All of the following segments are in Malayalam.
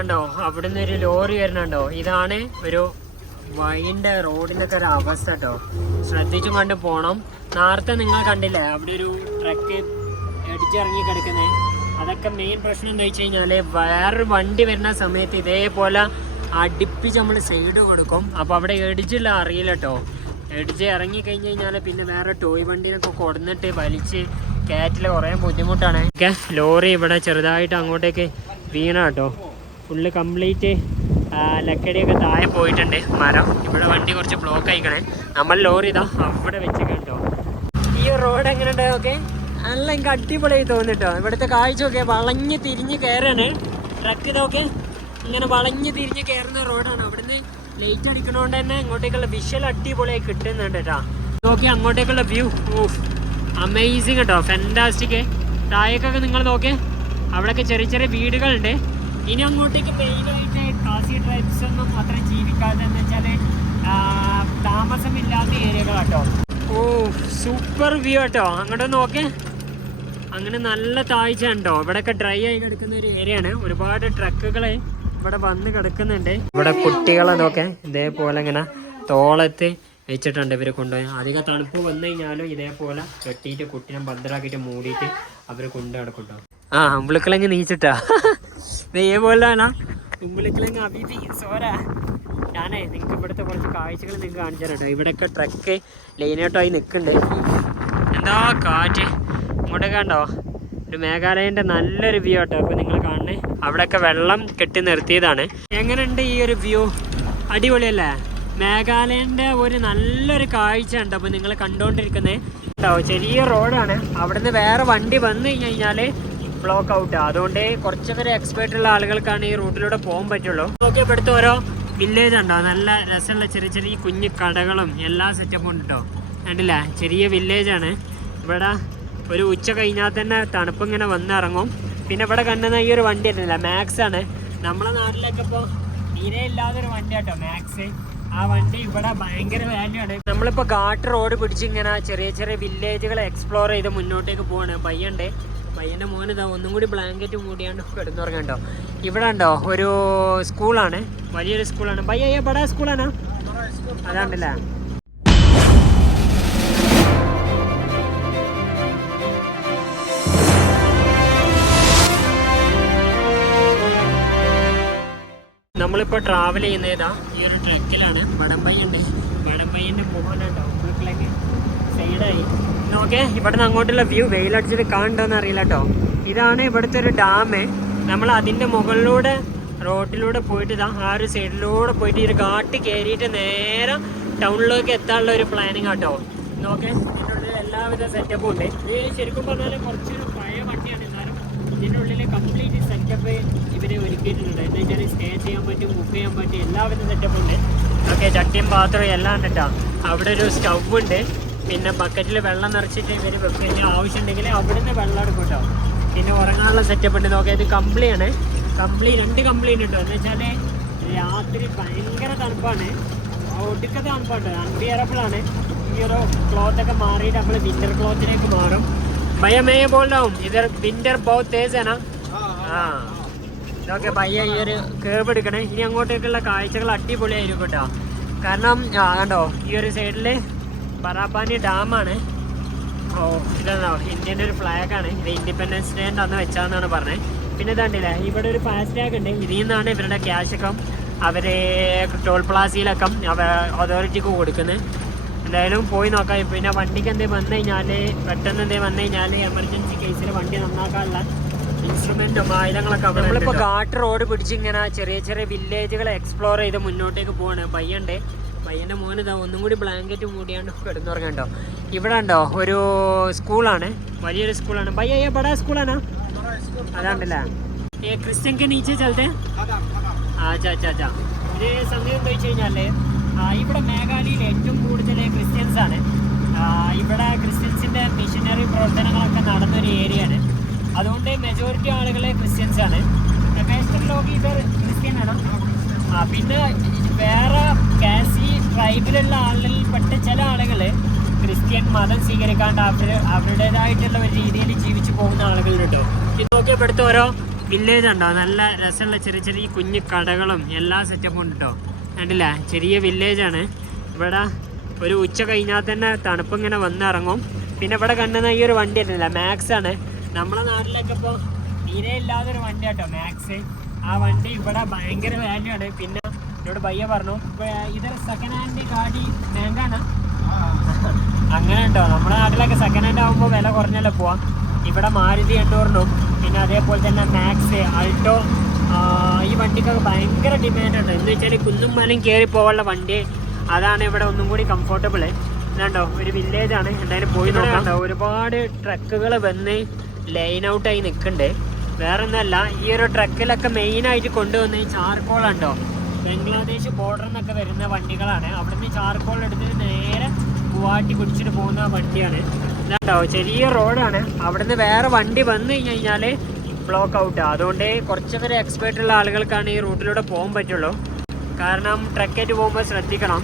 കണ്ടോ? അവിടുന്ന് ഒരു ലോറി വരുന്നുണ്ടോ ഇതാണ് ഒരു വഴിന്റെ റോഡിനൊക്കെ ഒരു അവസ്ഥ കേട്ടോ. ശ്രദ്ധിച്ചും കണ്ട് പോണം. നേരത്തെ നിങ്ങൾ കണ്ടില്ലേ അവിടെ ഒരു ട്രക്ക് ഇടിച്ചിറങ്ങി കിടക്കുന്നത് അതൊക്കെ മെയിൻ പ്രശ്നം എന്താ വെച്ച് കഴിഞ്ഞാൽ വേറൊരു വണ്ടി വരുന്ന സമയത്ത് ഇതേപോലെ അടുപ്പിച്ച് നമ്മൾ സൈഡ് കൊടുക്കും. അപ്പോൾ അവിടെ ഇടിച്ചില്ല അറിയില്ല കേട്ടോ. ഇടിച്ച് ഇറങ്ങി കഴിഞ്ഞ് കഴിഞ്ഞാൽ പിന്നെ വേറെ ടോയ് വണ്ടീനൊക്കെ കൊടുന്നിട്ട് വലിച്ച് കയറ്റിൽ കുറേ ബുദ്ധിമുട്ടാണ്. ഓക്കെ ലോറി ഇവിടെ ചെറുതായിട്ട് അങ്ങോട്ടേക്ക് വീണ കേട്ടോ. ഫുള്ള് കംപ്ലീറ്റ് ലക്കടിയൊക്കെ താഴെ പോയിട്ടുണ്ട് മരം. ഇവിടെ വണ്ടി കുറച്ച് ബ്ലോക്ക് ആയിക്കണേ. നമ്മൾ ലോറി ഇതാ അവിടെ വെച്ച് കേട്ടോ ഈ റോഡ് എങ്ങനെയുണ്ട് ഓക്കെ നല്ല എനിക്ക് അടിപൊളിയായി തോന്നിട്ടോ. ഇവിടുത്തെ കാഴ്ച ഒക്കെ വളഞ്ഞ് തിരിഞ്ഞ് കയറാണ് ട്രക്ക് ഇതൊക്കെ ഇങ്ങനെ വളഞ്ഞ് തിരിഞ്ഞ് കയറുന്ന റോഡാണ് അവിടുന്ന് ലൈറ്റ് അടിക്കണോണ്ട് തന്നെ ഇങ്ങോട്ടേക്കുള്ള വിഷ്വൽ അടിപൊളിയായി കിട്ടുന്നുണ്ട് കേട്ടോ. നോക്കി അങ്ങോട്ടേക്കുള്ള വ്യൂ ഓഫ് അമേസിങ് കേട്ടോ. ഫെന്റാസ്റ്റിക് താഴേക്കൊക്കെ നിങ്ങൾ നോക്കിയേ അവിടെയൊക്കെ ചെറിയ ചെറിയ വീടുകളുണ്ട്. ഇനി അങ്ങോട്ടേക്ക് മെയിനായിട്ട് കാസി ട്രൈബ്സ് ഒന്നും അത്രയും ജീവിക്കാതെ എന്ന് വെച്ചാൽ ആ, താമസമില്ലാത്ത ഏരിയകളാട്ടോ ഓ സൂപ്പർ വ്യൂ കേട്ടോ അങ്ങോട്ട് നോക്കേ. അങ്ങനെ നല്ല താഴ്ച ഉണ്ടോ? ഇവിടെയൊക്കെ ഡ്രൈ ആയി കിടക്കുന്ന ഒരു ഏരിയയാണ് ഒരുപാട് ട്രക്കുകളെ ഇവിടെ വന്ന് കിടക്കുന്നുണ്ട്. ഇവിടെ കുട്ടികളെ നോക്കെ ഇതേപോലെ ഇങ്ങനെ തോളത്ത് വെച്ചിട്ടുണ്ട് ഇവർ കൊണ്ടുപോയി. അധികം തണുപ്പ് വന്നു കഴിഞ്ഞാലും ഇതേപോലെ കെട്ടിയിട്ട് കുട്ടീനെ ഭദ്രാക്കിയിട്ട് മൂടിയിട്ട് അവർ കൊണ്ടു നടക്കുന്നുണ്ടോ. ആ ഉമ്പിളിക്കിളങ്ങ് നീച്ചിട്ടാ ഇതേപോലെയാണ്. ഉമ്പിളിക്കിളങ്ങ് അഭിതി സോര. ഞാനേ നിങ്ങൾക്ക് ഇവിടുത്തെ കുറച്ച് കാഴ്ചകൾ നിങ്ങൾക്ക് കാണിച്ചു തരട്ടോ. ഇവിടെയൊക്കെ ട്രക്ക് ലൈനായിട്ടായി നിൽക്കുന്നുണ്ട് എന്താ കാറ്റ്? ഇങ്ങോട്ടൊക്കെ കണ്ടോ? ഒരു മേഘാലയന്റെ നല്ലൊരു വ്യൂ ആട്ടോ. അപ്പോൾ നിങ്ങൾ കാണണേ. അവിടെയൊക്കെ വെള്ളം കെട്ടി നിർത്തിയതാണ്. എങ്ങനെയുണ്ട് ഈ ഒരു വ്യൂ അടിപൊളിയല്ലേ? മേഘാലയന്റെ ഒരു നല്ലൊരു കാഴ്ച ഉണ്ട് അപ്പോൾ നിങ്ങൾ കണ്ടുകൊണ്ടിരിക്കുന്നത് ചെറിയ റോഡാണ് അവിടുന്ന് വേറെ വണ്ടി വന്നു കഴിഞ്ഞ് കഴിഞ്ഞാൽ ബ്ലോക്ക് ഔട്ട് അതുകൊണ്ട് കുറച്ചൊക്കെ ഒരു എക്സ്പേർട്ട് ഉള്ള ആളുകൾക്കാണ് ഈ റൂട്ടിലൂടെ പോകാൻ പറ്റുള്ളൂ. നോക്കിയാൽ ഇപ്പോഴത്തെ ഓരോ വില്ലേജ് ഉണ്ടോ? നല്ല രസമുള്ള ചെറിയ ചെറിയ കുഞ്ഞു കടകളും എല്ലാ സെറ്റപ്പും ഉണ്ട് കേട്ടോ കണ്ടില്ല? ചെറിയ വില്ലേജാണ് ഇവിടെ ഒരു ഉച്ച കഴിഞ്ഞാൽ തന്നെ തണുപ്പ് ഇങ്ങനെ വന്നിറങ്ങും പിന്നെ ഇവിടെ കണ്ടുന്ന ഈ ഒരു വണ്ടി ആയിരുന്നില്ല മാക്സ് ആണ്. നമ്മളെ നാട്ടിലൊക്കെ ഇപ്പോൾ തീരെ ഇല്ലാതൊരു വണ്ടി കേട്ടോ മാക്സ് ആ വണ്ടി ഇവിടെ ഭയങ്കര വാല്യൂ ആണ്. നമ്മളിപ്പോൾ ഘാട്ട് റോഡ് പിടിച്ച് ഇങ്ങനെ ചെറിയ ചെറിയ വില്ലേജുകൾ എക്സ്പ്ലോർ ചെയ്ത് മുന്നോട്ടേക്ക് പോവാണ്. പയ്യണ്ട്. പയ്യന്റെ മോനിതാ ഒന്നും കൂടി ബ്ലാങ്കറ്റ് മൂടിയാണ്ട് കിടന്നുറങ്ങണ്ടോ ഇവിടെ ഉണ്ടോ ഒരു സ്കൂളാണ്. വലിയൊരു സ്കൂളാണ്. പയ്യ ബടാ സ്കൂളാണോ. അതാണ്ടല്ലേ? നമ്മളിപ്പോൾ ട്രാവൽ ചെയ്യുന്നതാ ഈ ഒരു ട്രക്കിലാണ് വടംപയ്യുണ്ട് വടംപയ്യന്റെ മുകളിലുണ്ടാവും സൈഡായി നോക്കേ ഇവിടുന്ന് അങ്ങോട്ടുള്ള വ്യൂ വെയിലടിച്ചിട്ട് കാണണ്ടോന്ന് അറിയില്ല കേട്ടോ ഇതാണ് ഇവിടുത്തെ ഒരു ഡാം നമ്മൾ അതിന്റെ മുകളിലൂടെ റോഡിലൂടെ പോയിട്ട് ഇതാ ആ ഒരു സൈഡിലൂടെ പോയിട്ട് ഈ ഒരു കാട്ട് കയറിയിട്ട് നേരെ ടൗണിലേക്ക് എത്താനുള്ള ഒരു പ്ലാനിങ് കേട്ടോ നോക്കേ ഇതിനുള്ളിൽ എല്ലാവിധ സെറ്റപ്പും ഉണ്ട്. ഇത് ശരിക്കും പറഞ്ഞാൽ കുറച്ചൊരു പഴയ വണ്ടിയാണ്. എന്നാലും ഇതിന്റെ ഉള്ളിൽ കംപ്ലീറ്റ് സെറ്റപ്പ് ഇവർ ഒരുക്കിയിട്ടുണ്ട്. എന്താ വെച്ചാൽ സ്റ്റേ ചെയ്യാൻ പറ്റും ബുക്ക് ചെയ്യാൻ പറ്റും എല്ലാവിധ സെറ്റപ്പും ഉണ്ട്. ഓക്കെ ചട്ടിയും പാത്രവും എല്ലാം ഉണ്ട് അവിടെ ഒരു സ്റ്റൗ ഉണ്ട്. പിന്നെ ബക്കറ്റിൽ വെള്ളം നിറച്ചിട്ട് ഇവർ വെക്കും. ഇനി ആവശ്യമുണ്ടെങ്കിൽ അവിടുന്ന് വെള്ളം എടുക്കും കേട്ടോ പിന്നെ ഉറങ്ങാനുള്ള സെറ്റപ്പ് ഉണ്ട്. നോക്കാം ഇത് കമ്പ്ലിയാണ് കമ്പ്ലി രണ്ട് കമ്പ്ലി ഉണ്ട് കേട്ടോ എന്ന് വെച്ചാൽ രാത്രി ഭയങ്കര തണുപ്പാണ്. ഒടുക്കത്തെ തണുപ്പാണ് അൺബിയറബിളാണ് ഈ ഒരു ക്ലോത്തൊക്കെ മാറിയിട്ട് നമ്മൾ വിന്റർ ക്ലോത്തിലേക്ക് മാറും. ഭയ മേയ ബോൾഡാവും ഇതർ വിന്റർ ബൗത്ത് തേജന ആ. ഇതൊക്കെ പയ്യ ഈ ഒരു കേബ് എടുക്കണേ. ഇനി അങ്ങോട്ടേക്കുള്ള കാഴ്ചകൾ അടിപൊളിയായിരിക്കും കേട്ടോ കാരണം കണ്ടോ? ഈ ഒരു സൈഡിൽ ബറാപ്പാനി ഡാമാണ്. ഓ ഇതെന്നോ ഇന്ത്യന്റെ ഒരു ഫ്ലാഗാണ് ആണ്. ഇത് ഇൻഡിപെൻഡൻസ് ഡേ അന്ന് വെച്ചാന്നാണ് പറഞ്ഞത് പിന്നെ ഇതാണ്ടില്ലേ ഇവിടെ ഒരു ഫാസ്റ്റ് ടാഗ് ഉണ്ട്. ഇതിൽ നിന്നാണ് ഇവരുടെ ക്യാഷ് അവർ അവർ ടോൾ പ്ലാസയിലൊക്കെ അതോറിറ്റിക്ക് കൊടുക്കുന്നത്. എന്തായാലും പോയി നോക്കാം. പിന്നെ വണ്ടിക്ക് എന്തെങ്കിലും വന്നു കഴിഞ്ഞാൽ പെട്ടെന്ന് എന്തെങ്കിലും വന്നു കഴിഞ്ഞാൽ എമർജൻസി കേസിൽ വണ്ടി നന്നാക്കാനുള്ള ഇൻസ്ട്രുമെന്റും ആയുധങ്ങളൊക്കെ നമ്മളിപ്പോൾ കാട്ട്. റോഡ് പിടിച്ച് ഇങ്ങനെ ചെറിയ ചെറിയ വില്ലേജുകൾ എക്സ്പ്ലോർ ചെയ്ത് മുന്നോട്ടേക്ക് പോവാണ്. പയ്യണ്ട്. പയ്യന്റെ മോനിതാ ഒന്നും കൂടി ബ്ലാങ്കറ്റ് മൂടിയാണ്ട് കിടന്നുറങ്ങണ്ടോ ഇവിടെ ഉണ്ടോ ഒരു സ്കൂളാണ്. വലിയൊരു സ്കൂളാണ്. പയ്യ ഏ ബടാ സ്കൂളാണ്? അതാണ്ടല്ലേ? ഏ ക്രിസ്ത്യൻ കെ നീച്ചേ ചലത്തെ ആച്ചാ അച്ഛാ അച്ഛാ ഇത് സംഗതി എന്താ വെച്ച് കഴിഞ്ഞാൽ ഇവിടെ മേഘാലയിൽ ഏറ്റവും കൂടുതൽ ക്രിസ്ത്യൻസ് ആണ്. ഇവിടെ ക്രിസ്ത്യൻസിന്റെ മിഷനറി പ്രവർത്തനങ്ങളൊക്കെ നടന്നൊരു ആണ്. അതുകൊണ്ട് മെജോറിറ്റി ആളുകളെ ക്രിസ്ത്യൻസ് ആണ്. വെസ്റ്റേൺ ലോബി ഇവർ ക്രിസ്ത്യൻ ആണ്? പിന്നെ വേറെ കാസി ട്രൈബിലുള്ള ആളുകളിൽപ്പെട്ട ചില ആളുകൾ ക്രിസ്ത്യൻ മതം സ്വീകരിക്കാണ്ട് അവർ അവരുടേതായിട്ടുള്ള ഒരു രീതിയിൽ ജീവിച്ചു പോകുന്ന ആളുകളുണ്ടോ ഇത് നോക്കിയപ്പോഴത്തെ ഓരോ വില്ലേജ് ഉണ്ടോ? നല്ല രസമുള്ള ചെറിയ ചെറിയ കുഞ്ഞു കടകളും എല്ലാ സെറ്റപ്പും ഉണ്ട് കേട്ടോ. കണ്ടില്ല? ചെറിയ വില്ലേജാണ് ഇവിടെ ഒരു ഉച്ച കഴിഞ്ഞാൽ തന്നെ തണുപ്പ് ഇങ്ങനെ വന്നിറങ്ങും പിന്നെ ഇവിടെ കണ്ടുന്ന ഈ ഒരു വണ്ടി അല്ലല്ല മാക്സ് ആണ്. നമ്മളെ നാട്ടിലൊക്കെ ഇപ്പോൾ തീരെ ഇല്ലാത്തൊരു വണ്ടി കേട്ടോ മാക്സ് ആ വണ്ടി ഇവിടെ ഭയങ്കര വാല്യൂ ആണ്. പിന്നെ എന്നോട് പയ്യ പറഞ്ഞു ഇത് സെക്കൻഡ് ഹാൻഡ് ഗാഡി ബാങ്കാണ് അങ്ങനെ ഉണ്ടോ? നമ്മുടെ നാട്ടിലൊക്കെ സെക്കൻഡ് ഹാൻഡ് ആകുമ്പോൾ വില കുറഞ്ഞല്ലേ പോവാം. ഇവിടെ മാരുതി എണ്ണൂറിനും പിന്നെ അതേപോലെ തന്നെ മാക്സ് അൾട്ടോ ഈ വണ്ടിക്കൊക്കെ ഭയങ്കര ഡിമാൻഡ് ഉണ്ട്. എന്ന് വെച്ചാൽ കുന്നും മലയും കയറി പോകാനുള്ള വണ്ടി അതാണ് ഇവിടെ ഒന്നും കൂടി കംഫർട്ടബിൾ കണ്ടോ? ഒരു വില്ലേജ് ആണ്. എന്തായാലും പോയി നോക്കാണ്ടോ ഒരുപാട് ട്രക്കുകൾ വന്ന് ലൈൻ ഔട്ടായി നിൽക്കുന്നുണ്ട് വേറെ ഒന്നല്ല ഈ ഒരു ട്രക്കിലൊക്കെ മെയിനായിട്ട് കൊണ്ടുവന്ന് ഈ ചാർക്കോൾ ഉണ്ടോ ബംഗ്ലാദേശ് ബോർഡറിൽ നിന്നൊക്കെ വരുന്ന വണ്ടികളാണ്. അവിടുന്ന് ചാർക്കോൾ എടുത്തിട്ട് നേരെ ഗുവാഹട്ടി പിടിച്ചിട്ട് പോകുന്ന വണ്ടിയാണ്. എന്നാട്ടോ ചെറിയ റോഡാണ് അവിടുന്ന് വേറെ വണ്ടി വന്നു കഴിഞ്ഞ് കഴിഞ്ഞാൽ ബ്ലോക്ക് ഔട്ട് അതുകൊണ്ട് കുറച്ചൊക്കെ ഒരു എക്സ്പേർട്ട് ഉള്ള ആളുകൾക്കാണ് ഈ റൂട്ടിലൂടെ പോകാൻ പറ്റുള്ളൂ. കാരണം ട്രക്കേറ്റ് പോകുമ്പോൾ ശ്രദ്ധിക്കണം.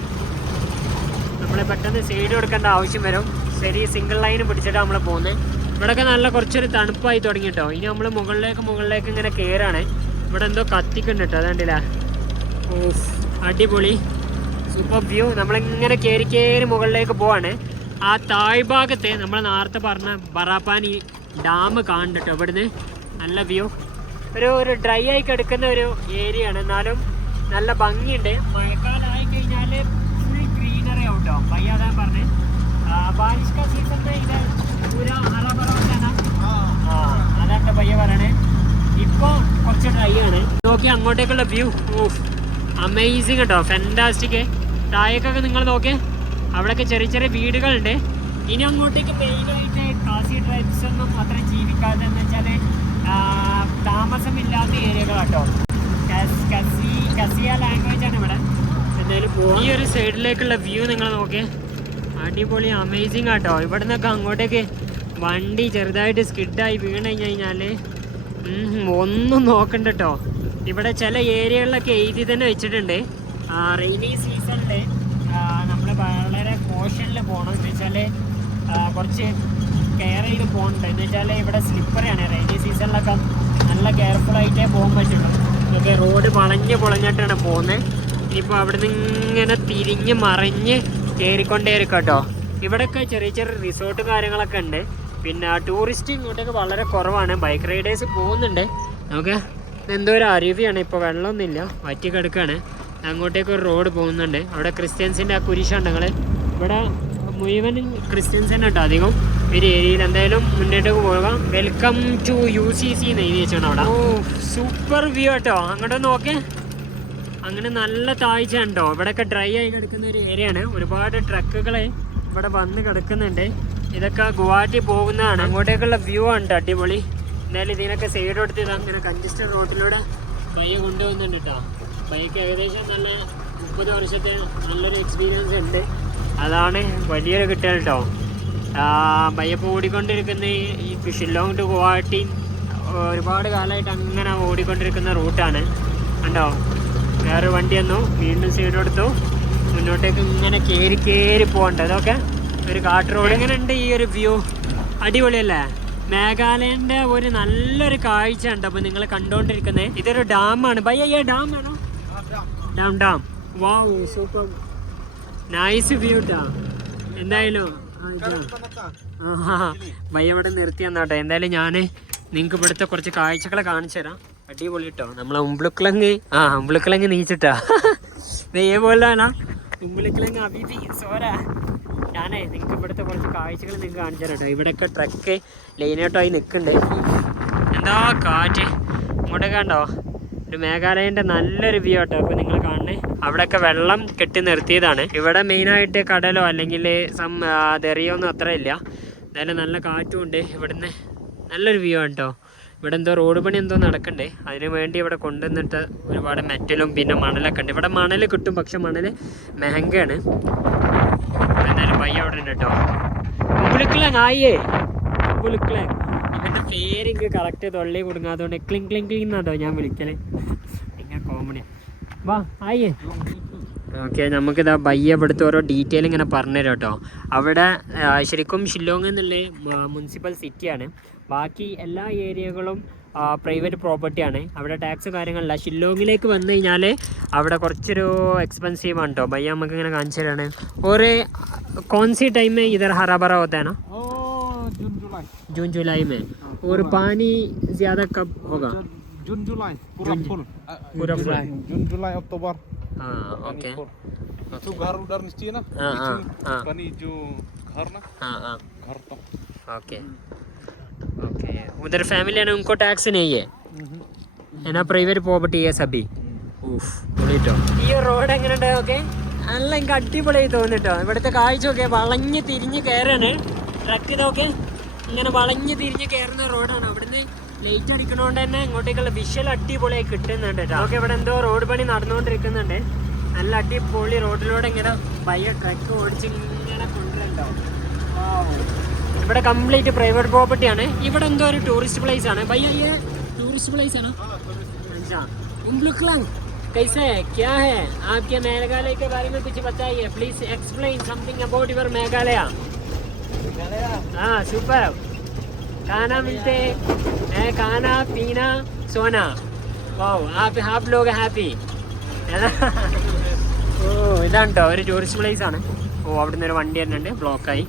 നമ്മൾ പെട്ടെന്ന് സൈഡ് കൊടുക്കേണ്ട ആവശ്യം വരും. ശരി സിംഗിൾ ലൈൻ പിടിച്ചിട്ട് നമ്മൾ പോകുന്നത് ഇവിടെയൊക്കെ നല്ല കുറച്ചൊരു തണുപ്പായി തുടങ്ങി കേട്ടോ ഇനി നമ്മൾ മുകളിലേക്ക് മുകളിലേക്ക് ഇങ്ങനെ കയറാണ് ഇവിടെ എന്തോ കത്തിക്കുന്നുണ്ട് കേട്ടോ അതുകൊണ്ടില്ല അടിപൊളി. സൂപ്പർ വ്യൂ നമ്മളിങ്ങനെ കയറി കയറി മുകളിലേക്ക് പോവാണ്. ആ താഴ്ഭാഗത്ത് നമ്മൾ നേരത്തെ പറഞ്ഞ ബറാപ്പാനി ഡാം കാണുന്നുണ്ട് ഇവിടുന്ന്. നല്ല വ്യൂ ഒരു ഒരു ഡ്രൈ ആയി കിടക്കുന്ന ഒരു ഏരിയ ആണ്. എന്നാലും നല്ല ഭംഗിയുണ്ട്. മഴക്കാലമായി കഴിഞ്ഞാൽ ഫുൾ ഗ്രീനറി ആവട്ടോ. കേട്ടോ പയ്യാതാൻ പറഞ്ഞ്. ബാരിഷ് കാ ഇത് പൂര ഹറ ഭറ होता ആ അതാണ് പയ്യ പറയണേ. ഇപ്പൊ കുറച്ച് ഡ്രൈ ആണ്. നോക്കി അങ്ങോട്ടേക്കുള്ള വ്യൂ ഓഫ് അമേസിങ് കേട്ടോ ഫെന്റാസ്റ്റിക് താഴേക്കൊക്കെ നിങ്ങൾ നോക്കേ അവിടെയൊക്കെ ചെറിയ ചെറിയ വീടുകളുണ്ട്. ഇനി അങ്ങോട്ടേക്ക് മെയിനായിട്ട് കാസി ട്രൈബ്സ് ഒന്നും അത്ര ജീവിക്കാതെ എന്ന് വെച്ചാൽ താമസമില്ലാത്ത ഏരിയകളാട്ടോ. കസി കസിയ ലാംഗ്വേജ് ആണ് ഇവിടെ. എന്തായാലും. ഈ ഒരു സൈഡിലേക്കുള്ള വ്യൂ നിങ്ങൾ നോക്കേ. അടിപൊളി അമേസിങ് ആട്ടോ. ഇവിടെ നിന്നൊക്കെ അങ്ങോട്ടേക്ക് വണ്ടി ചെറുതായിട്ട് സ്കിഡായി വീണ് കഴിഞ്ഞ് കഴിഞ്ഞാൽ ഒന്നും നോക്കണ്ട കേട്ടോ. ഇവിടെ ചില ഏരിയകളിലൊക്കെ എഴുതി തന്നെ വെച്ചിട്ടുണ്ട്. റെയിനി സീസണിൽ നമ്മൾ വളരെ കോഷനിൽ പോകണം എന്ന് വെച്ചാൽ കുറച്ച് കെയർ ചെയ്ത് പോകണ്ട എന്ന് വെച്ചാൽ ഇവിടെ സ്ലിപ്പറാണ് റെയിനി സീസണിലൊക്കെ നല്ല കെയർഫുൾ ആയിട്ടേ പോകാൻ പറ്റുള്ളൂ. ഇതൊക്കെ റോഡ് വളഞ്ഞ് പൊളഞ്ഞിട്ടാണ് പോകുന്നത് ഇനിയിപ്പോൾ അവിടെ നിന്ന് ഇങ്ങനെ തിരിഞ്ഞ് മറിഞ്ഞ് കയറിക്കൊണ്ടേ കേട്ടോ. ഇവിടെയൊക്കെ ചെറിയ ചെറിയ റിസോർട്ട് കാര്യങ്ങളൊക്കെ ഉണ്ട്. പിന്നെ ടൂറിസ്റ്റ് ഇങ്ങോട്ടേക്ക് വളരെ കുറവാണ്. ബൈക്ക് റൈഡേഴ്സ് പോകുന്നുണ്ട്. നമുക്ക് എന്തോ ഒരു അരുവിയാണ്. ഇപ്പോൾ വെള്ളമൊന്നുമില്ല. വറ്റി കിടക്കുകയാണ് അങ്ങോട്ടേക്ക് ഒരു റോഡ് പോകുന്നുണ്ട്. അവിടെ ക്രിസ്ത്യൻസിന്റെ ആ കുരിശാണ് നിങ്ങൾ ഇവിടെ മുഴുവൻ ക്രിസ്ത്യൻസ് തന്നെ കേട്ടോ അധികം. ഒരു ഏരിയയിൽ എന്തായാലും മുന്നോട്ടേക്ക് പോകാം. Welcome to U C C എന്ന് എഴുതി വെച്ചാണ് അവിടെ. ഓ സൂപ്പർ വ്യൂ കേട്ടോ അങ്ങോട്ട് നോക്കേ. അങ്ങനെ നല്ല താഴ്ച ഉണ്ടോ ഇവിടെയൊക്കെ ഡ്രൈ ആയി കിടക്കുന്ന ഒരു ഏരിയയാണ് ആണ്. ഒരുപാട് ട്രക്കുകൾ ഇവിടെ വന്ന് കിടക്കുന്നുണ്ട്. ഇതൊക്കെ ഗുവാഹട്ടി പോകുന്നതാണ്. അങ്ങോട്ടേക്കുള്ള വ്യൂ ആണ് അടിപൊളി. എന്തായാലും ഇതിനൊക്കെ സൈഡ് കൊടുത്ത് ഇതാ അങ്ങനെ കഞ്ചസ്റ്റഡ് റോഡിലൂടെ പയ്യെ കൊണ്ടുപോകുന്നുണ്ട് കേട്ടോ ബൈക്ക് ഏകദേശം നല്ല മുപ്പത് വർഷത്തെ നല്ലൊരു എക്സ്പീരിയൻസ് ഉണ്ട്. അതാണ് വലിയൊരു കിട്ടൽ കേട്ടോ ബയ്യപ്പോൾ ഓടിക്കൊണ്ടിരിക്കുന്ന ഈ- ഷില്ലോങ് ടു ഗുവാഹട്ടി ഒരുപാട് കാലമായിട്ട് അങ്ങനെ ഓടിക്കൊണ്ടിരിക്കുന്ന റൂട്ടാണ്. കണ്ടോ? വേറെ വണ്ടി വന്നു വീണ്ടും സൈഡ് കൊടുത്തു. മുന്നോട്ടേക്ക് ഇങ്ങനെ കയറി കയറി പോകണ്ട. അതൊക്കെ ഒരു കാട്ട് റോഡ്. എങ്ങനെ ഉണ്ട് ഈ ഒരു വ്യൂ? അടിപൊളിയല്ലേ? മേഘാലയന്റെ ഒരു നല്ലൊരു കാഴ്ച ഉണ്ട് അപ്പൊ നിങ്ങൾ കണ്ടോണ്ടിരിക്കുന്നത് ഇതൊരു ഡാമാണ് ബൈ അയ്യ ഡാം ആണോ? ഡാം ഡാം വാ സൂപ്പർ നൈസ് വ്യൂ എന്തായാലും ബൈ അവിടെ നിർത്തി എന്തായാലും ഞാൻ നിങ്ങൾക്ക് ഇവിടുത്തെ കുറച്ച് കാഴ്ചകളെ കാണിച്ചു തരാം. അടിപൊളി കേട്ടോ നമ്മളെ ഉമ്പിളുക്കിളങ്ങ് ആ ഉമ്പിളുക്കിളങ്ങ് നീച്ചിട്ടാ. ഇതേപോലെ ഉമ്പിളുക്കിളങ്ങ് അഭിപി സോര. ഞാനേ നിങ്ങൾക്ക് ഇവിടുത്തെ കുറച്ച് കാഴ്ചകൾ നിങ്ങൾക്ക് കാണിച്ചു തരാം ഇവിടെയൊക്കെ ട്രക്ക് ലൈനായിട്ടായി നിൽക്കുന്നുണ്ട്. എന്താ കാറ്റ്? ഇങ്ങോട്ടൊക്കെ കണ്ടോ? ഒരു മേഘാലയന്റെ നല്ലൊരു വ്യൂ ആട്ടോ. അപ്പോൾ നിങ്ങൾ കാണണേ അവിടെയൊക്കെ വെള്ളം കെട്ടി നിർത്തിയതാണ്. ഇവിടെ മെയിനായിട്ട് കടലോ അല്ലെങ്കിൽ സം തെറിയൊന്നും അത്ര ഇല്ല. എന്തായാലും നല്ല കാറ്റും ഉണ്ട്. ഇവിടുന്ന് നല്ലൊരു വ്യൂ ആണ് ഇവിടെ എന്തോ റോഡ് പണി എന്തോ നടക്കണ്ടേ അതിന് വേണ്ടി ഇവിടെ കൊണ്ടുവന്നിട്ട് ഒരുപാട് മെറ്റലും പിന്നെ മണലൊക്കെ ഉണ്ട്. ഇവിടെ മണൽ കിട്ടും. പക്ഷെ മണൽ മെഹങ്കയാണ് എന്തായാലും പയ്യ അവിടെ ഉണ്ട് കേട്ടോ. ഉമ്പിളിക്കിളങ് ആയേ ഉമ്പിളിക്കിളങ് ഇവന്റെ പേര് എനിക്ക് കറക്റ്റ് തൊള്ളി കൊടുങ്ങാത്തതുകൊണ്ട് ക്ലിങ് ക്ലിങ് ക്ലിങ് എന്നാട്ടോ ഞാൻ വിളിക്കൽ. പിന്നെ കോമഡി വാ ആയേ ഓക്കെ നമുക്കിതാ ബയ്യ ഇവിടുത്തെ ഓരോ ഡീറ്റെയിൽ ഇങ്ങനെ പറഞ്ഞുതരാം കേട്ടോ. അവിടെ ശരിക്കും ഷില്ലോങ് എന്നുള്ള മുനിസിപ്പൽ സിറ്റിയാണ് ബാക്കി എല്ലാ ഏരിയകളും പ്രൈവറ്റ് പ്രോപ്പർട്ടിയാണ് അവിടെ ടാക്സ് കാര്യങ്ങളില്ല ഷില്ലോങ്ങിലേക്ക് വന്നു കഴിഞ്ഞാൽ അവിടെ കുറച്ചൊരു എക്സ്പെൻസീവ് ആണ് കേട്ടോ ഭയ്യ നമുക്ക് ഇങ്ങനെ കാണിച്ചു തരാണ് ഒരു കോൺസി ടൈം में इधर हरा भरा होता है ना ओ जून जुलाई जून जुलाई में और पानी ज़्यादा कब होगा जून जुलाई पूरा फुल पूरा full. जून जुलाई अक्टूबर हाँ ओके तो घर उधर नीचे ना हाँ, हाँ, नीचे हाँ। पानी जो घर ना हाँ हाँ घर तो ओके ओके उधर फैमिली है ना उनको टैक्स नहीं है है ना प्राइवेट प्रॉपर्टी है सभी ഊഫ്, പൊളിട്ടോ. ഈ റോഡ് എങ്ങനെയുണ്ട് ഓക്കെ നല്ല എനിക്ക് അടിപൊളിയായി തോന്നിട്ടോ ഇവിടുത്തെ കാഴ്ച ഒക്കെ വളഞ്ഞ് തിരിഞ്ഞ് കയറാണ് ട്രക്ക് ഇതൊക്കെ ഇങ്ങനെ വളഞ്ഞ് തിരിഞ്ഞ് കയറുന്ന റോഡാണ് അവിടുന്ന് ലൈറ്റ് അടിക്കണോണ്ട് തന്നെ ഇങ്ങോട്ടേക്കുള്ള വിഷ്വൽ അടിപൊളിയായി കിട്ടുന്നുണ്ട് കേട്ടോ നമുക്ക് ഇവിടെ എന്തോ റോഡ് പണി നടന്നുകൊണ്ടിരിക്കുന്നുണ്ട് നല്ല അടിപൊളി റോഡിലൂടെ ഇങ്ങനെ ബയ്യ ട്രക്ക് ഓടിച്ച് ഇങ്ങനെ കൊണ്ടുവരണ്ടോ ഇവിടെ കംപ്ലീറ്റ് പ്രൈവറ്റ് പ്രോപ്പർട്ടി ആണ് ഇവിടെ എന്തോ ഒരു ടൂറിസ്റ്റ് പ്ലേസ് ആണ് ഭയ്യ ये टूरिस्ट प्लेस है ना अच्छा उम्बलुकलंग कैसे है क्या है आपके मेघालय के बारे में कुछ बताइए please explain something about your Meghalaya हाँ सुपर खाना मिलते हैं खाना पीना सोना वाओ आप आप लोग हैप्पी है ना ഓ ഇതാണ് കേട്ടോ ഒരു ടൂറിസ്റ്റ് പ്ലേസ് ആണ് ഓ അവിടുന്ന് ഒരു വണ്ടി തന്നെ ബ്ലോക്കായി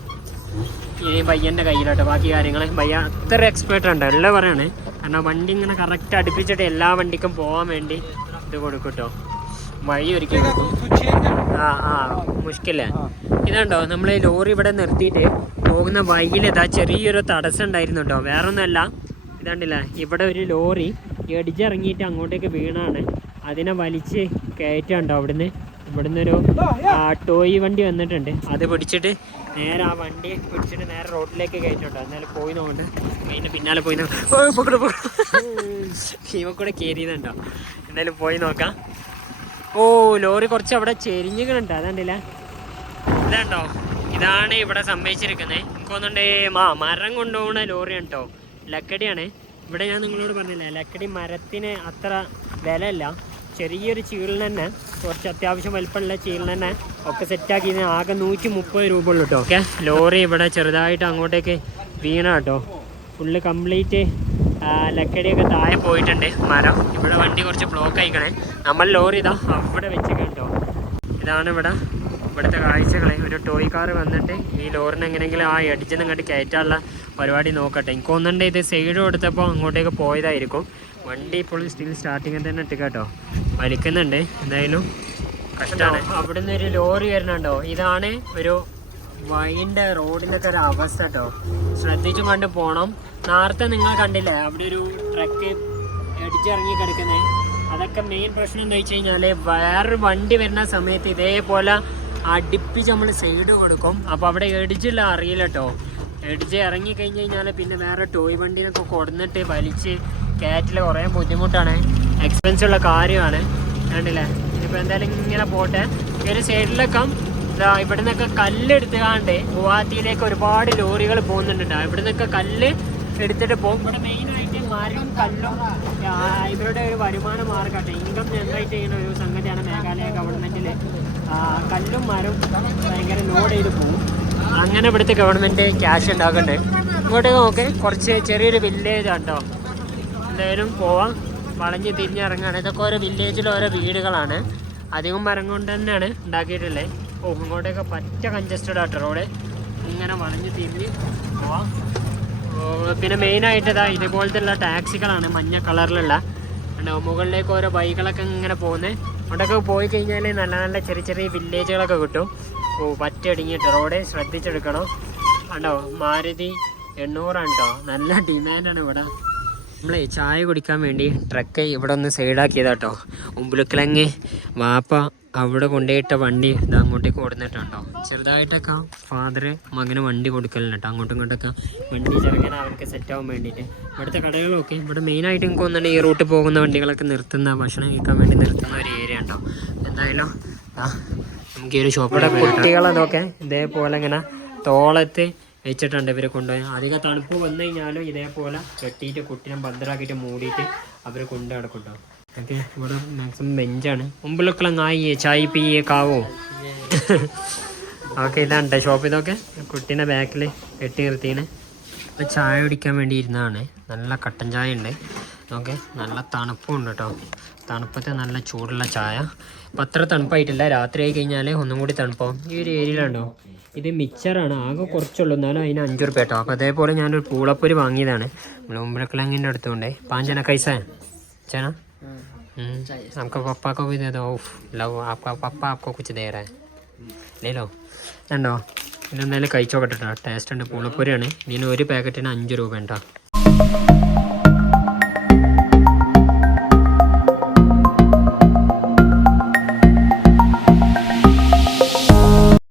ഈ പയ്യന്റെ കയ്യിലോട്ട്. ബാക്കി കാര്യങ്ങൾ പയ്യ അത്ര എക്സ്പേർട്ട് ഉണ്ട് എല്ലാം പറയാണ്. കാരണം വണ്ടി ഇങ്ങനെ കറക്റ്റ് അടുപ്പിച്ചിട്ട് എല്ലാ വണ്ടിക്കും പോകാൻ വേണ്ടി ഇത് കൊടുക്കട്ടോ കേട്ടോ വഴി ഒരുക്കി ആ ആ മുഷ്കില്ലേ ഇതുണ്ടോ നമ്മൾ ഈ ലോറി ഇവിടെ നിർത്തിയിട്ട് പോകുന്ന വഴിയിൽ ഇതാ ചെറിയൊരു തടസ്സം ഉണ്ടായിരുന്നു കേട്ടോ വേറെ ഒന്നുമല്ല ഇതാണ്ടില്ല ഇവിടെ ഒരു ലോറി ഇടിച്ചിറങ്ങിയിട്ട് അങ്ങോട്ടേക്ക് വീണാണ്. അതിനെ വലിച്ച് കയറ്റുണ്ടോ അവിടുന്ന്. ഇവിടുന്ന് ഒരു ടോയ് വണ്ടി വന്നിട്ടുണ്ട്. അത് പിടിച്ചിട്ട് നേരെ ആ വണ്ടി പിടിച്ചിട്ട് നേരെ റോഡിലേക്ക് കയറ്റോട്ടോ എന്നാലും പോയി നോക്കണ്ട് അതിന്റെ പിന്നാലെ പോയി ഭീമ കൂടെ കയറിയതുണ്ടോ എന്തായാലും പോയി നോക്കാം. ഓ ലോറി കുറച്ച് അവിടെ ചെരിഞ്ഞുകളുണ്ട് അതുണ്ടല്ലേ? ഇതാണ്ടോ? ഇതാണ് ഇവിടെ സംഭവിച്ചിരിക്കുന്നത് എനിക്ക് തോന്നുന്നുണ്ട് മാ മരം കൊണ്ടുപോകുന്ന ലോറി ഉണ്ടോ ലക്കടിയാണ്. ഇവിടെ ഞാൻ നിങ്ങളോട് പറഞ്ഞില്ലേ ലക്കടി മരത്തിന് അത്ര വിലയല്ല. ചെറിയൊരു ചീളിന് തന്നെ കുറച്ച് അത്യാവശ്യം വലുപ്പമുള്ള ചീളിന് തന്നെ ഒക്കെ സെറ്റാക്കി ആകെ നൂറ്റി മുപ്പത് രൂപ ഉള്ളു കേട്ടോ ഓക്കെ? ലോറി ഇവിടെ ചെറുതായിട്ട് അങ്ങോട്ടേക്ക് വീണ കേട്ടോ ഫുള്ള് കംപ്ലീറ്റ് ലക്കടിയൊക്കെ താഴെ പോയിട്ടുണ്ട് മരം. ഇവിടെ വണ്ടി കുറച്ച് ബ്ലോക്ക് ആയിക്കണേ. നമ്മൾ ലോറി ഇതാ അവിടെ വെച്ചേക്കാം കേട്ടോ ഇതാണ് ഇവിടെ ഇവിടുത്തെ കാഴ്ചകളെ. ഒരു ടോയ് കാർ വന്നിട്ട് ഈ ലോറിന് എങ്ങനെയെങ്കിലും ആ എഡിച്ചിന് ഇങ്ങോട്ട് കയറ്റാനുള്ള പരിപാടി നോക്കട്ടെ. എനിക്ക് ഒന്നുണ്ട് ഇത് സൈഡ് കൊടുത്തപ്പോൾ അങ്ങോട്ടേക്ക് പോയതായിരിക്കും. വണ്ടി ഇപ്പോൾ സ്റ്റിൽ സ്റ്റാർട്ടിങ്ങിൽ തന്നെ ഇട്ട് കേട്ടോ വലിക്കുന്നുണ്ട്. എന്തായാലും കഷ്ടമാണ് അവിടുന്ന് ഒരു ലോറി വരുന്നുണ്ടോ? ഇതാണ് ഒരു വൈന്റെ റോഡിനൊക്കെ ഒരു അവസ്ഥ കേട്ടോ. ശ്രദ്ധിച്ചും കണ്ട് പോകണം നേരത്തെ നിങ്ങൾ കണ്ടില്ലേ അവിടെ ഒരു ട്രക്ക് ഇടിച്ചിറങ്ങി കിടക്കുന്നത് അതൊക്കെ മെയിൻ പ്രശ്നം എന്താ വെച്ച് കഴിഞ്ഞാൽ വേറൊരു വണ്ടി വരുന്ന സമയത്ത് ഇതേപോലെ അടുപ്പിച്ച് നമ്മൾ സൈഡ് കൊടുക്കും. അപ്പോൾ അവിടെ ഇടിച്ചില്ല അറിയില്ല കേട്ടോ. ഇടിച്ച് ഇറങ്ങി കഴിഞ്ഞ് കഴിഞ്ഞാൽ പിന്നെ വേറെ ടോയ് വണ്ടിനൊക്കെ കൊടുന്നിട്ട് വലിച്ച് കയറ്റിൽ കുറേ ബുദ്ധിമുട്ടാണ്. എക്സ്പെൻസ് ഉള്ള കാര്യമാണ്. കണ്ടില്ലേ? ഇനിയിപ്പോൾ എന്തായാലും ഇങ്ങനെ പോട്ടെ. ഒരു സൈഡിലൊക്കെ എന്താ ഇവിടെ നിന്നൊക്കെ കല്ലെടുത്ത് കാണ്ട് ഗുവാഹത്തിയിലേക്ക് ഒരുപാട് ലോറികൾ പോകുന്നുണ്ട്. ഇവിടെ നിന്നൊക്കെ കല്ല് എടുത്തിട്ട് പോകും. ഇവിടെ മെയിനായിട്ട് മരം കല്ലും ഇവരുടെ ഒരു വരുമാന മാർഗമാട്ടെ. ഇൻകം ജനറേറ്റ് ചെയ്യുന്ന ഒരു സംഗതിയാണ് മേഘാലയ ഗവൺമെന്റിൽ കല്ലും മരവും ഭയങ്കര ലോഡ് ചെയ്ത് പോകും. അങ്ങനെ ഇവിടുത്തെ ഗവൺമെന്റ് ക്യാഷ് ഉണ്ടാക്കണ്ടേ ഇങ്ങോട്ട് നോക്കേ. കുറച്ച് ചെറിയൊരു വില്ലേജ് കേട്ടോ എന്തായാലും പോവാം. വളഞ്ഞ് തിരിഞ്ഞിറങ്ങാണ്. ഇതൊക്കെ ഓരോ വില്ലേജിലെ ഓരോ വീടുകളാണ്. അധികം മരം കൊണ്ട് തന്നെയാണ് ഉണ്ടാക്കിയിട്ടുള്ളത് ഓ ഇങ്ങോട്ടേക്ക് പറ്റ കൺജസ്റ്റഡ് ആട്ടോ റോഡ് ഇങ്ങനെ വളഞ്ഞ് തിരിഞ്ഞ് പോവാം. പിന്നെ മെയിനായിട്ട് ഇതാ ഇതുപോലത്തെ ഉള്ള ടാക്സികളാണ് മഞ്ഞ കളറിലുള്ള മുകളിലേക്ക് ഓരോ ബൈക്കുകളൊക്കെ ഇങ്ങനെ പോകുന്നത് അവിടെയൊക്കെ പോയി കഴിഞ്ഞാൽ നല്ല നല്ല ചെറിയ ചെറിയ വില്ലേജുകളൊക്കെ കിട്ടും. ഓ പറ്റ ഇടുങ്ങിയിട്ട് റോഡ് ശ്രദ്ധിച്ചെടുക്കണം. കണ്ടോ മാരുതി എണ്ണൂറാണ് കേട്ടോ നല്ല ഡിമാൻഡാണ് ഇവിടെ. നമ്മളെ ചായ കുടിക്കാൻ വേണ്ടി ട്രക്ക് ഇവിടെ ഒന്ന് സൈഡാക്കിയതാട്ടോ. ഉമ്പിളുക്കിളങ്ങ് വാപ്പ അവിടെ കൊണ്ടുപോയിട്ട വണ്ടി ഇത് അങ്ങോട്ടേക്ക് ഓടുന്നിട്ടുണ്ടോ. ചെറുതായിട്ടൊക്കെ ഫാദർ മകന് വണ്ടി കൊടുക്കലുണ്ട് കേട്ടോ. അങ്ങോട്ടും ഇങ്ങോട്ടൊക്കെ വണ്ടി ചെറുങ്ങനെ അവർക്ക് സെറ്റ് ആവാൻ വേണ്ടിയിട്ട്. ഇവിടുത്തെ കടകളൊക്കെ ഇവിടെ മെയിനായിട്ട് എനിക്ക് തോന്നുന്നുണ്ട് ഈ റൂട്ട് പോകുന്ന വണ്ടികളൊക്കെ നിർത്തുന്ന ഭക്ഷണം കഴിക്കാൻ വേണ്ടി നിർത്തുന്ന ഒരു ഏരിയ ഉണ്ടോ. എന്തായാലും ആ നമുക്ക് ഈ ഒരു ഷോപ്പിടെ കുട്ടികളതൊക്കെ ഇതേപോലെ ഇങ്ങനെ തോളത്ത് വെച്ചിട്ടുണ്ട് ഇവർ കൊണ്ടുപോയി. അധികം തണുപ്പ് വന്നു കഴിഞ്ഞാലും ഇതേപോലെ കെട്ടിയിട്ട് കുട്ടിനെ ഭദ്രാക്കിയിട്ട് മൂടിയിട്ട് അവർ കൊണ്ടു നടക്കുട്ടോ. ഓക്കെ ഇവിടെ മാക്സിമം ബെഞ്ചാണ് മുമ്പിലൊക്കെ ആയി ചായ പീയെ കാവോ ഓക്കെ ഇതാണ് ഷോപ്പ് ഇതൊക്കെ കുട്ടീന്റെ ബാക്കിൽ കെട്ടി നിർത്തിയാണ് അപ്പോൾ ചായ കുടിക്കാൻ വേണ്ടി ഇരുന്നതാണ് നല്ല കട്ടൻ ചായ ഉണ്ട്. ഓക്കെ നല്ല തണുപ്പും ഉണ്ട് കേട്ടോ തണുപ്പത്തെ നല്ല ചൂടുള്ള ചായ. അപ്പം അത്ര തണുപ്പായിട്ടില്ല. രാത്രി ആയി കഴിഞ്ഞാൽ ഒന്നും കൂടി തണുപ്പാവും. ഈ ഒരു ഏരിയയിലുണ്ടോ ഇത് മിക്സറാണ് ആകെ കുറച്ചുള്ളൂ. എന്നാലും അതിന് അഞ്ച് റുപ്യ കേട്ടോ. അപ്പോൾ അതേപോലെ ഞാനൊരു പൂളപ്പൊരി വാങ്ങിയതാണ്. നമ്മൾ ഉമ്പലക്കിളങ്ങിന്റെ അടുത്തുകൊണ്ടേ പാഞ്ചന കൈസ? ചേന? നമുക്ക് പപ്പാക്ക ഇത് ഓഫ് ലവ്. ആപ്പാ പപ്പ ആപ്പോ കുച്ച് നേരെ അല്ലേലോ ഉണ്ടോ ഇതെന്തായാലും കഴിച്ചോ കേട്ടോ. ടേസ്റ്റ് ഉണ്ട്. പൂളപ്പൊരിയാണ്. ഇതിന് ഒരു പാക്കറ്റിന് അഞ്ച് രൂപ ഉണ്ടോ?